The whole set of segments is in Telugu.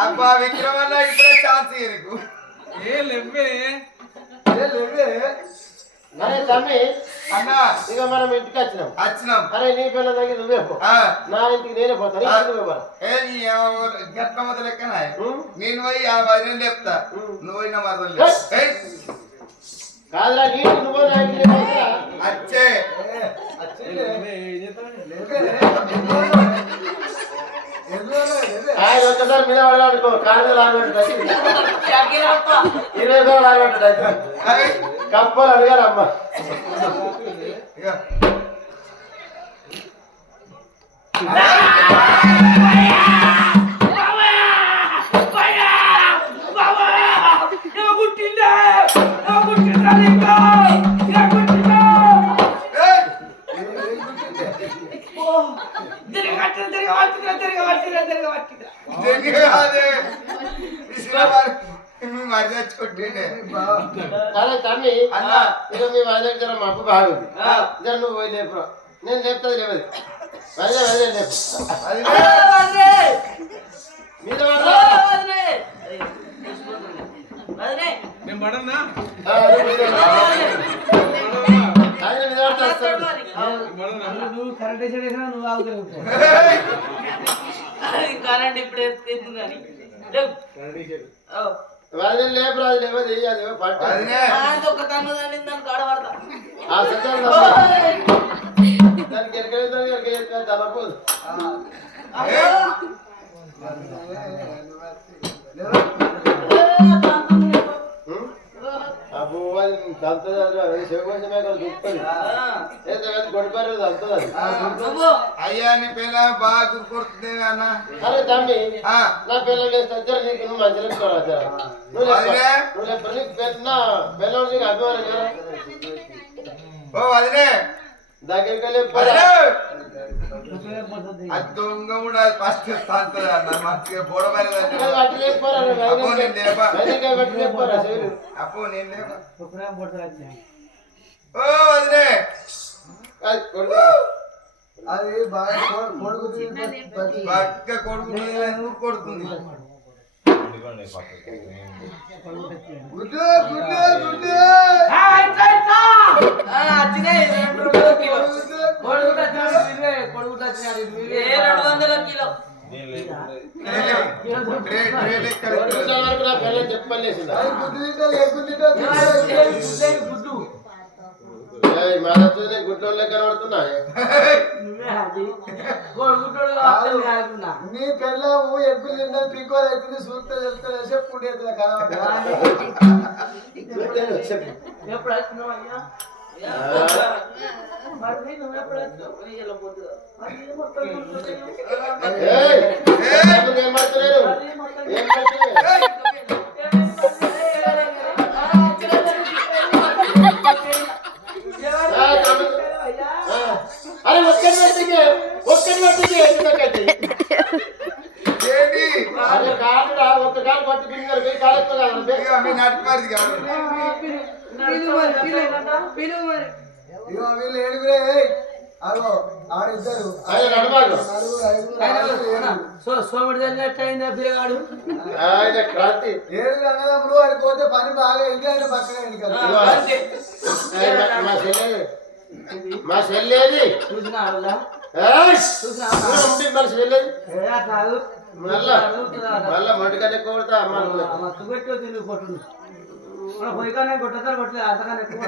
అబ్బా విక్రమన్న ఇప్పుడే ఛాన్స్ నీకు ఏ లేవే అరే తమ్మి అన్నా ఇక మనం ఇంటికి వచ్చినాం అరే నీ పిల్ల దగ్గర నువ్వే పో నా ఇంటికి నేనే పోతాను గట్ల మొదలు లెక్కన నేను పోయి ఆ వదిన లేపుతా నువ్వు పోయిన వదలు కాదురా నీకు నువ్వు నా ఇంటికి పోతారా అచ్చే ఆయన ఒక్కసారి మీద పడాలనుకో కాదు లాగబెట్టు 20 రూపాయలు లాగబెట్టు కప్పలు అడిగారమ్మా అరే తమ్మి ఇక మీ వదిన జర మబ్బు బాగుంది జర నువ్వు పోయి లేపు నేను లేపుతుంది లేవది వదిలే వదిలే లేపు మీద నేను పడన్నా ఆయన మీద పడతాడు నువ్వు కరెంట్ వేసేసినా నువ్వు ఆగుతావు కరెంట్ ఇప్పుడు ఎత్తు కానీ వదిలే లేపు అది లేవది అది పట్టు ఒక తన్ను దాన్ని దాన్ని కాడబడతా దానికి ఎక్కడ తలపోదు అబ్బో అది దంతది శివకోశమే కదా దుప్పది గొడిపారు దంతది అయ్యా నీ పిల్ల బాగా గుర్తుకొస్తుంది అన్న అరే తమ్మి నా పిల్లలు వేస్తే నీకు నువ్వు మంచిగా చూడాలి నువ్వు నీకు పెట్టిన పిల్లలు నీకు అభిమానం కదా ఓ వదిలే దగ్గరికి వెళ్ళి దొంగ కూడా ఫస్ట్ తాంతది అన్న మంచిగా బోడమైనదంటే అప్పు నేను లేపా ఓ వదిలే అది బాగా కొడుకు కొడుతుంది చెప్పలేదు గుడ్లో లెక్క పడుతున్నాయి నీ పిల్లము ఎప్పుడు తిన్నా పీకోలు అవుతుంది సూక్త చెప్తా చెప్పు అరే ఒక్కటి కాదు ఒక్క కాలు పట్టి కాలు నాటుకారిది కాదు వీళ్ళు ఏడుగురే అగో ఆడిద్దరు క్రాంతి ఏడుగురు అన్నదమ్ములు ఆడిపోతే పని బాగా ఇంటి పక్కన మా చెల్లేది మళ్ళా మొంటికన్నా ఎక్కువ కొడతా అమ్మ పొయ్యికన్నా కొట్టతారు కొట్టలేదు అంతకన్నా ఎక్కువ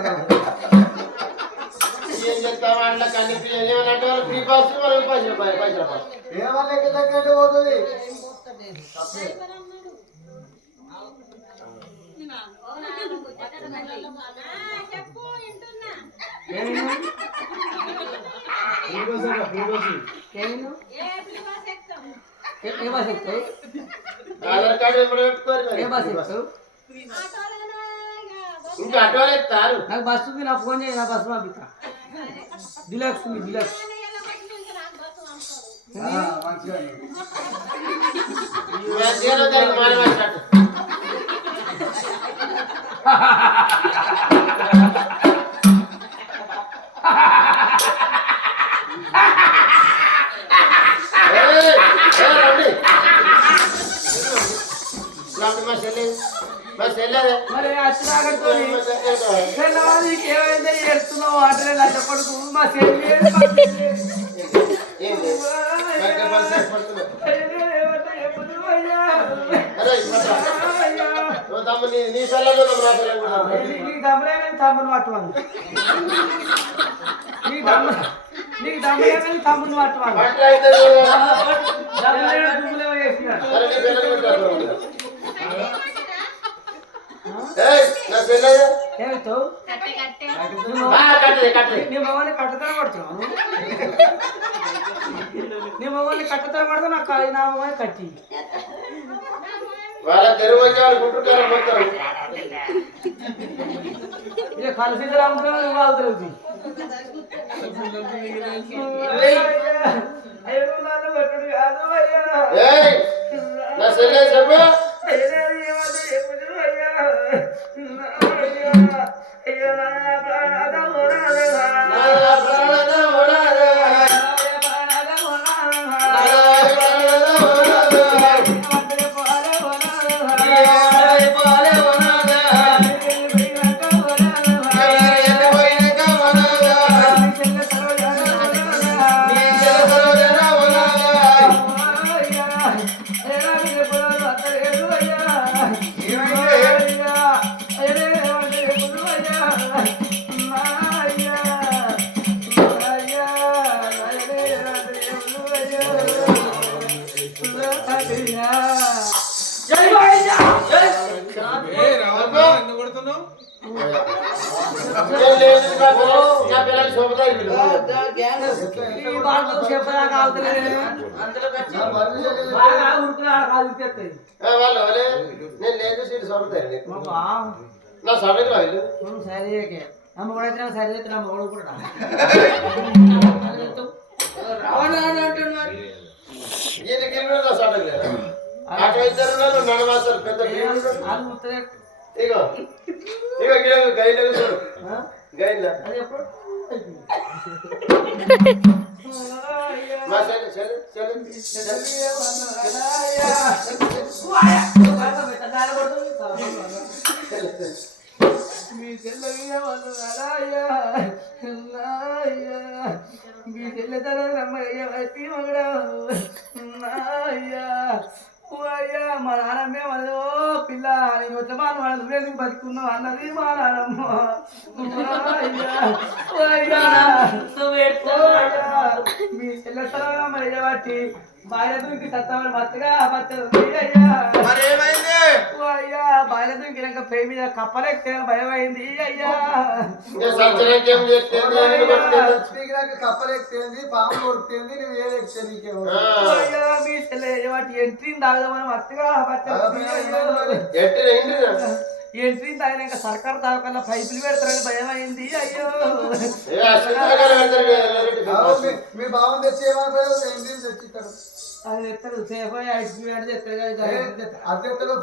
ఏం చెప్తామా అట్లా కనిపి ఏమనంటే వాళ్ళు ఫ్రీ పాస్ వాళ్ళు పైసలు పాస్ ఏమన్నా ఎక్కడ పోతుంది ఆధార్ కార్డు ఎప్పుడు పెట్టుకోరు ఇంకా అటోలు ఎత్తారు నాకు బస్సు ఉంది నా ఫోన్ చేయి నా బస్సు పంపిస్తా డిలక్స్ ఉంది డిలక్స్ మరి చెల్లెదే మరి అచ్చినాకతో నీకు ఏమైంది ఏడుస్తున్నావు ఆటలే నా చెప్పడుకు మా చెల్లి ఏంది గంట పని చేసి అరే తమ్ముడు నీ పిల్లలు నా పిల్లలు కూడా నీకు దమ్ములే తమ్ముని పట్టువాను నీకు దమ్ములే తమ్ముని పట్టువాను దమ్ములే దుమ్ములే వేసినాడు అరే నీ పిల్లలు పెట్టారు ఏయ్ నా పిల్లలు ఏమితో కట్టది నీ మమ్మల్ని కట్టతనం పడుతున్నావు నీ మమ్మల్ని కట్టతనం పడితే నాకు నా మమ్మల్ని కట్టి వాళ్ళ తెరువు వచ్చే వాళ్ళు గుంటుకారం పోతారు ఇక కలిసి అమ్ముతున్నావు నువ్వు అవుతుంది ఏయ్ నా చెల్లె చెప్పు ఏ రావమ్మా ఎందుకు కొడుతున్నావు? నా పిల్లలు శోభతాయి చెప్పదాకా బాగా ఉరుకులాడ కాలు తెస్తాయి వాళ్ళు అవలే నేను లేదు సీటు శోభతాయి బాబా నా సభకి రాదు సరేకే అమ్మ కూడా అయితే సరే అయితే అమ్మ కూడా కూడా ఈయనకి నా సభకి లేదు అక్కడ ఇద్దరు నడవాసారు పెద్ద ఇగో ఇగో గైలు చూడు గైల మా మీ చెల్లెతర రమ్మయ్య వచ్చి మగడా అయ్యా మా నాన్నమ్మే మనది ఓ పిల్ల నేను వచ్చే మా నాన్న నువ్వే బతుకున్నావు అన్నది మా నాన్నమ్మ మీ చెల్లెతర రమ్మయ్య బట్టి బాయిల దుంకి సత్తామని మత్తుగా అయ్యా అయ్యా బాయిల దుంకినాక పై మీద కప్పలేక భయం అయింది అయ్యా కప్పలేక్తేంది పాము కొడుతుంది నువ్వు ఏదెక్కి అయ్యా మీ చెల్లె వాటి ఎంట్రీని తాగదామని మత్తుగా ఎంట్రీని తాగినాక సర్కారు తాగకల్లా పైపులు పెడతారని భయం అయింది అయ్యో మీ భావం తెచ్చి తెచ్చిస్తాడు అది ఎత్తాడు సేఫ్ ఐస్క్రీమ్ అంటే తెస్తాడు అద్దెత్తలో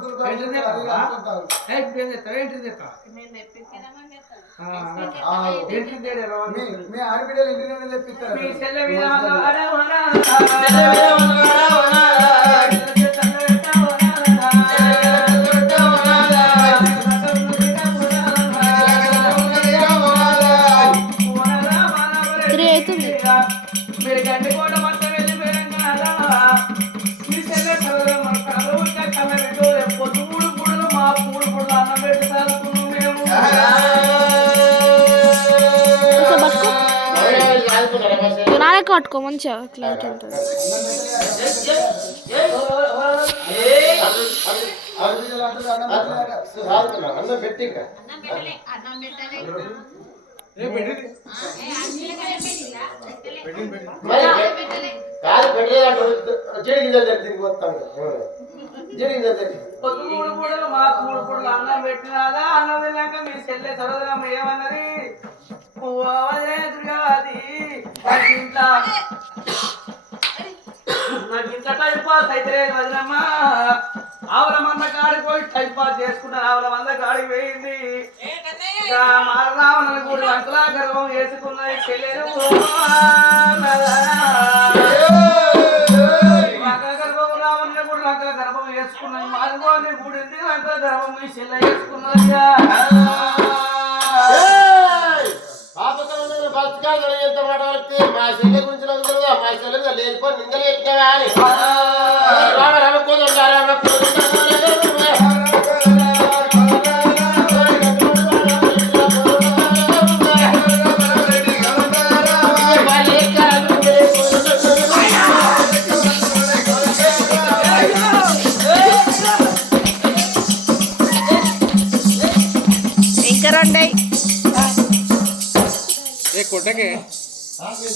మీ ఆడబిడ్డలు ఇంటినే తెప్పిస్తారు మీ చెల్లె మీద మీరు గండి కూడా మొత్తం వెళ్ళిపోయారు మీ చెల్లె పొద్దుడు పుడులు మా పూడు పుడులు అన్నం పెట్టి తాగుతున్నాం మేము నానే కట్టుకో మంచిగా క్లారిటీ ఉంటుంది అన్నం పెట్టి కాదు పెట్టలేదు చెడి గింజలు జరిగింది మొత్తం చెడి గింజలు జరిగింది పొద్దుడు పుడులు మా పూడు పుడులు అన్నం పెట్టినాదా అన్నం తిన్నాక మీ చెల్లె సరోదరమ్మ ఏమన్నది నాకు ఇంత టైం పాస్ అయితే వదినమ్మ ఆవుల మంద కాడికి పోయి టైం పాస్ చేసుకున్నాను ఆవుల మంద కాడికి పోయింది మారరావణ కూడా అంకులా గర్భం వేసుకున్నది చెల్లెలు గర్భం రావణ కూడా గర్భం వేసుకున్నది మాది నీ గుడింది అంటే ధర్మం మీ చెల్ల చేసుకున్నాయ్యా బతకాలి ఎంత మాట వరకు మా చెల్లె గురించి నాకు తెలియదు మా చెల్లె లేనిపోయి నిందలు పెట్టినా కానీ రామ రామ కోదండారా రామ ఇంకా రెండై ఏ కొట్టకే రాజు